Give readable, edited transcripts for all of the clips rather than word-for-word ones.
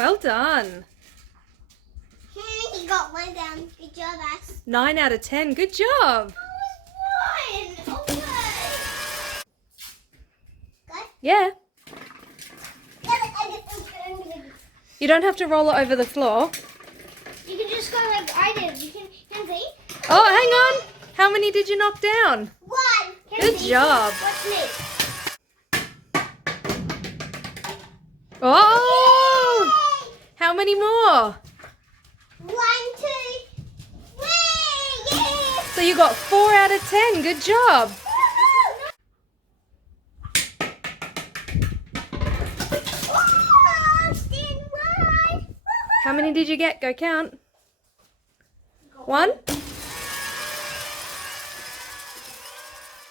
Well done. You got one down. Good job, Ash. 9 out of 10. Good job. That was one. Okay. Good? Yeah. You don't have to roll it over the floor. You can just go like I did. You can see? Oh, hang on. How many did you knock down? One. Good job. Watch me. Oh! How many more? 1, 2, 3. Yeah. So you got 4 out of 10. Good job. How many did you get? Go count. 1?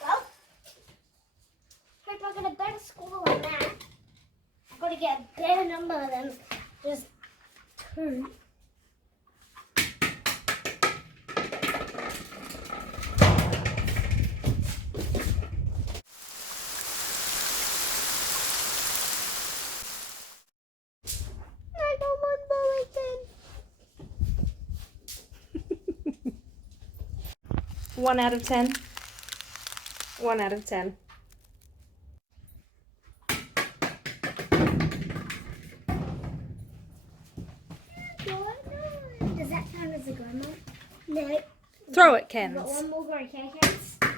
Well, hope I get a better score than that. I've got to get a better number than just 2. I got 1 out of 10. 1 out of 10. Does that count as a grandma? No. Throw it, I've Kenz. got one more go, okay, Kenz? Can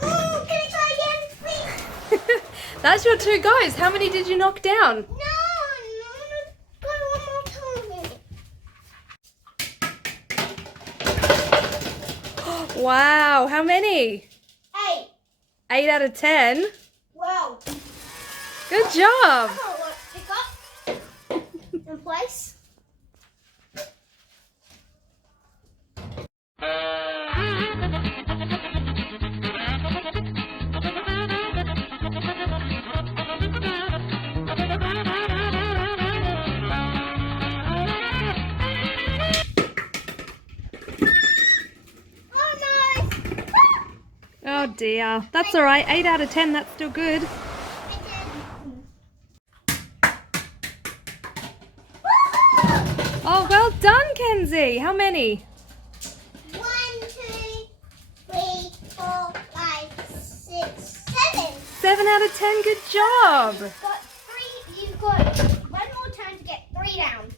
I try again, please? That's your 2 goes. How many did you knock down? No, go one more time. Wow, how many? 8. 8 out of 10. Wow. Good job. I can't work. Pick up. In place. Oh dear. That's all right. 8 out of 10. That's still good. Oh, well done, Kenzie. How many? 1, 2, 3, 4, 5, 6, 7. 7 out of 10. Good job. You've got 3. You've got one more time to get 3 down.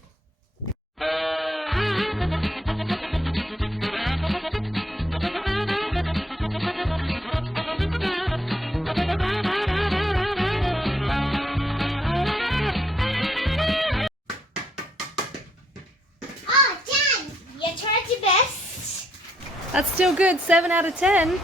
Oh, Jan, you tried your best. That's still good. 7 out of 10.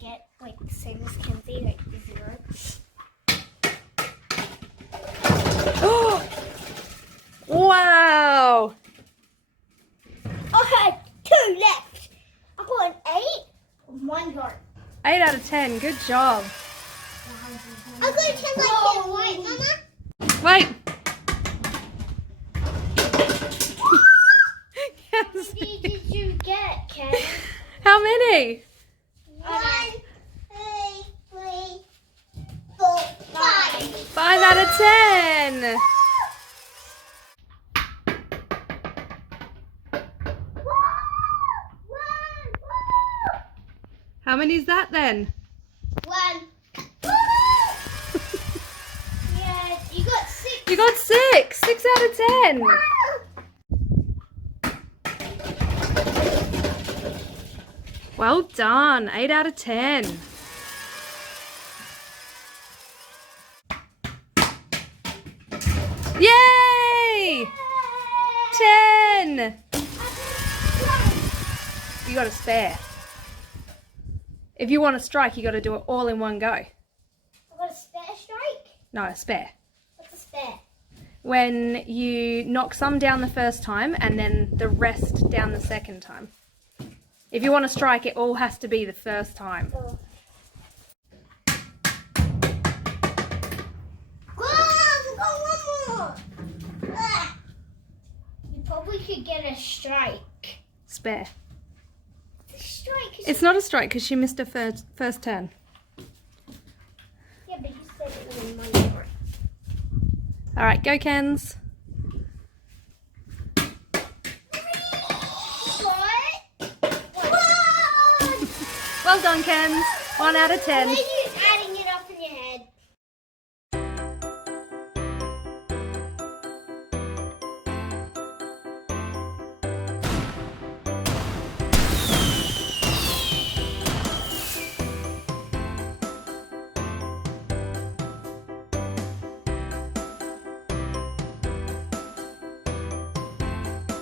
Get like same as Kenzie, like 0. Oh! Wow. I had 2 left. I got an 8 and 1 go. 8 out of 10. Good job. I'm going to check like it right, Mama. Wait. How many did you get, Ken? How many? 1, 2, 3, 4, 5. 5 out of 10. How many is that then? 1. Yeah, you got 6. You got 6. 6 out of 10. Well done. 8 out of 10. Yay! 10. You got a spare. If you want to strike, you got to do it all in one go. I got a spare strike? No, a spare. What's a spare? When you knock some down the first time and then the rest down the second time. If you want to strike, it all has to be the first time. Oh. Oh. You probably could get a strike. Spare. It's a strike. It's not a strike because she missed her first turn. Yeah, but you said it was money. All right, go Kens. What? Well done, Kens. 1 out of 10.